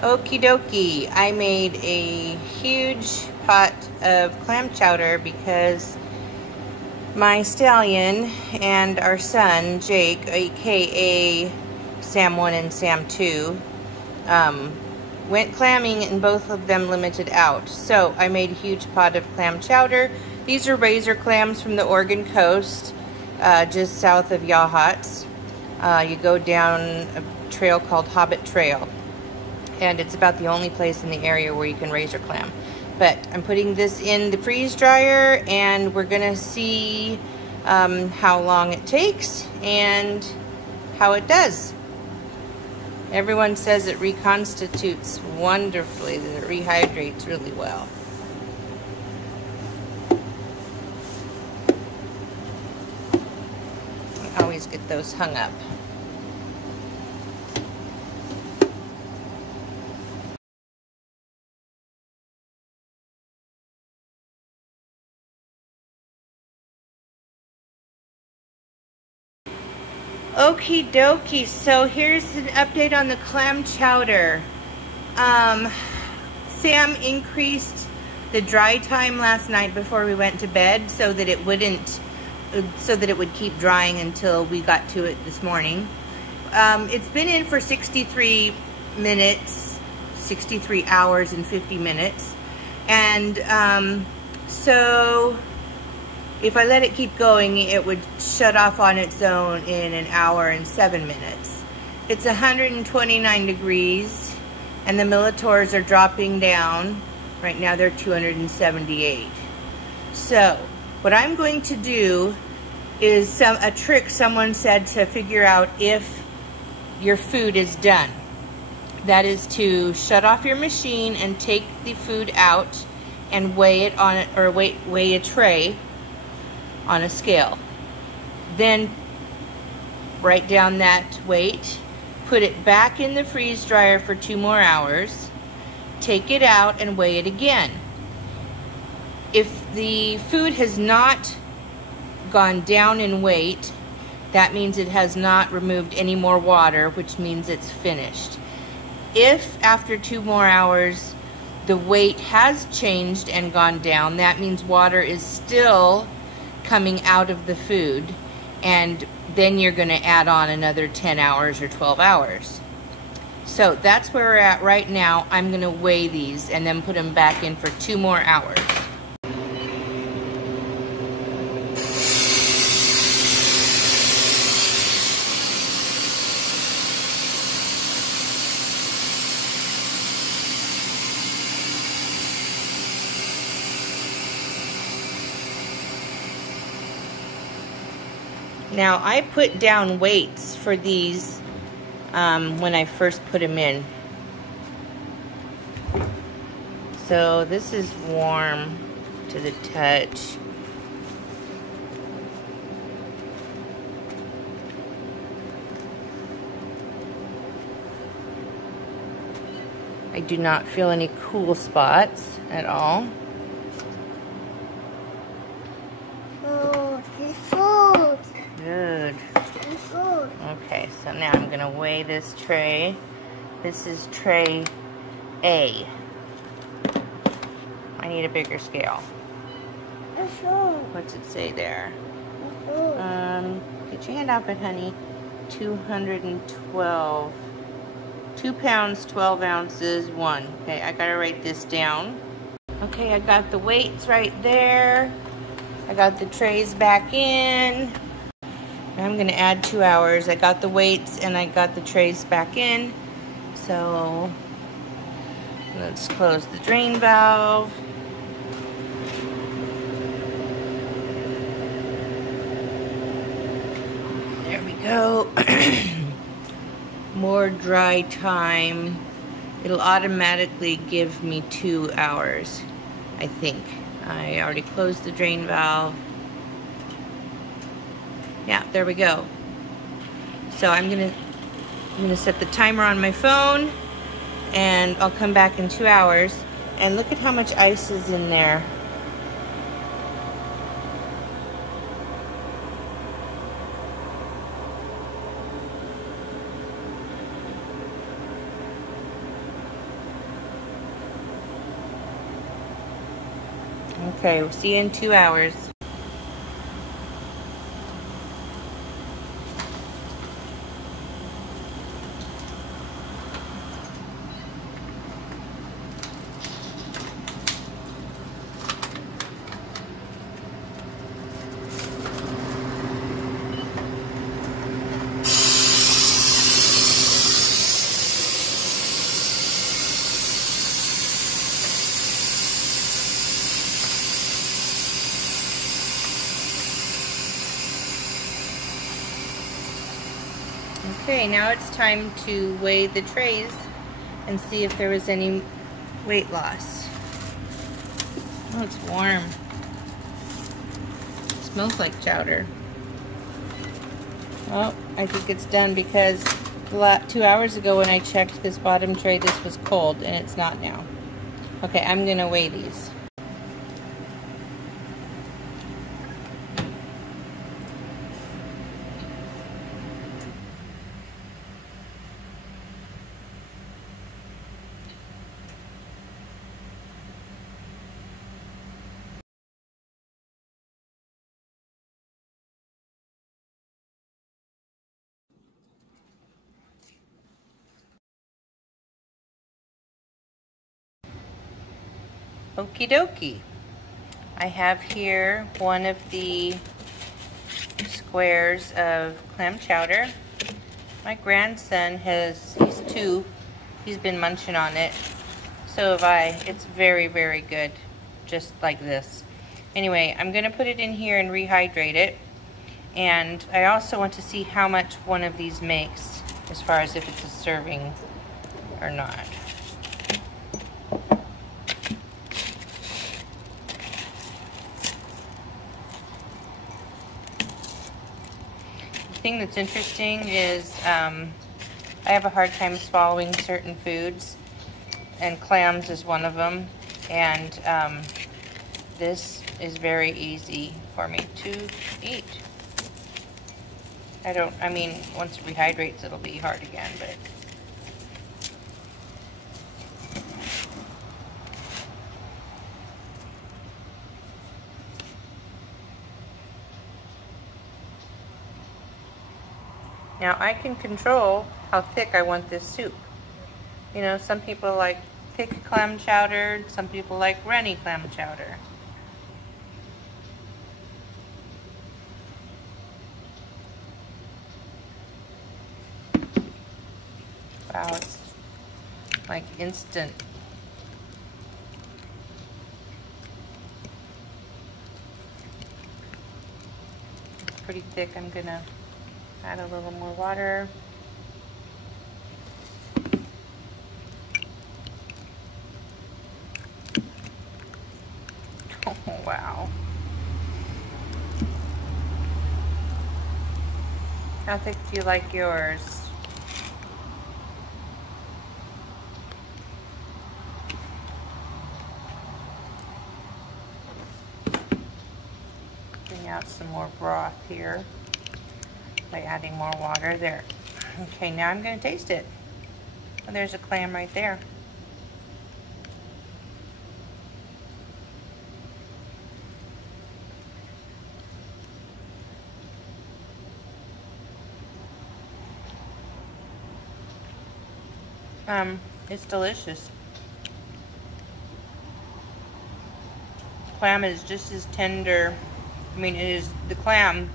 Okie dokie, I made a huge pot of clam chowder because my stallion and our son, Jake, aka Sam 1 and Sam 2, went clamming and both of them limited out. So I made a huge pot of clam chowder. These are Razor Clams from the Oregon coast, just south of Yachats. You go down a trail called Hobbit Trail, and it's about the only place in the area where you can razor clam. But I'm putting this in the freeze dryer, and we're gonna see how long it takes and how it does. Everyone says it reconstitutes wonderfully, that it rehydrates really well. I always get those hung up. Okie dokie, so here's an update on the clam chowder. Sam increased the dry time last night before we went to bed so that it would keep drying until we got to it this morning. It's been in for 63 minutes, 63 hours and 50 minutes. And so if I let it keep going, it would shut off on its own in an hour and 7 minutes. It's 129 degrees, and the milliliters are dropping down. Right now they're 278. So what I'm going to do is a trick someone said to figure out if your food is done. That is to shut off your machine and take the food out and weigh it on it, or weigh a tray on a scale. Then write down that weight, put it back in the freeze dryer for 2 more hours, take it out and weigh it again. If the food has not gone down in weight, that means it has not removed any more water, which means it's finished. If after 2 more hours the weight has changed and gone down, that means water is still coming out of the food, and then you're going to add on another 10 hours or 12 hours. So that's where we're at right now. I'm going to weigh these and then put them back in for 2 more hours. Now, I put down weights for these when I first put them in. So this is warm to the touch. I do not feel any cool spots at all. Good. Okay, so now I'm going to weigh this tray. This is tray A. I need a bigger scale. What's it say there? Get your hand off it, honey. 212. 2 pounds, 12 ounces, 1. Okay, I got to write this down. Okay, I got the weights right there. I got the trays back in. I'm going to add 2 hours. I got the weights and I got the trays back in. So let's close the drain valve. There we go. More dry time. It'll automatically give me 2 hours, I think. I already closed the drain valve. Yeah, there we go. So I'm gonna set the timer on my phone, and I'll come back in 2 hours. And look at how much ice is in there. Okay, we'll see you in 2 hours. Okay, now it's time to weigh the trays and see if there was any weight loss. Oh, it's warm. It smells like chowder. Oh, I think it's done because 2 hours ago when I checked this bottom tray, this was cold, and it's not now. Okay, I'm gonna weigh these. Okie dokie. I have here one of the squares of clam chowder. My grandson he's 2. He's been munching on it. So have I. It's very, very good. Just like this. Anyway, I'm going to put it in here and rehydrate it. And I also want to see how much one of these makes, as far as if it's a serving or not. The thing that's interesting is I have a hard time swallowing certain foods, and clams is one of them, and this is very easy for me to eat. I mean, once it rehydrates, it'll be hard again, but now I can control how thick I want this soup. You know, some people like thick clam chowder, some people like runny clam chowder. Wow, it's like instant. It's pretty thick. I'm gonna add a little more water. Oh, wow. How thick do you like yours? Bring out some more broth here by adding more water there. Okay, now I'm going to taste it. Oh, there's a clam right there. It's delicious. Clam is just as tender. I mean, the clam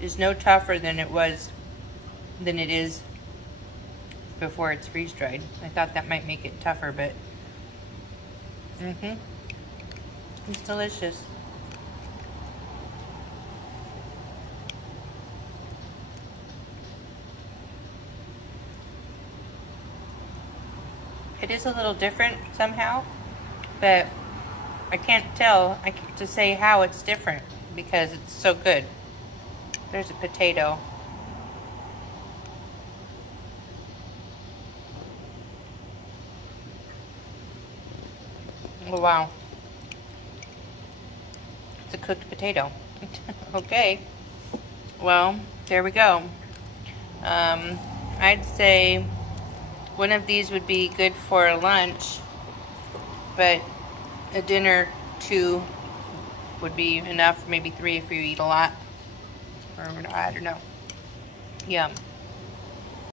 is no tougher than it is before it's freeze dried. I thought that might make it tougher, but it's delicious. It is a little different somehow, but I can't tell to say how it's different because it's so good. There's a potato. Oh, wow. It's a cooked potato. Okay. Well, there we go. I'd say one of these would be good for a lunch, but a dinner too would be enough, maybe 3 if you eat a lot. Or I don't know. Yum.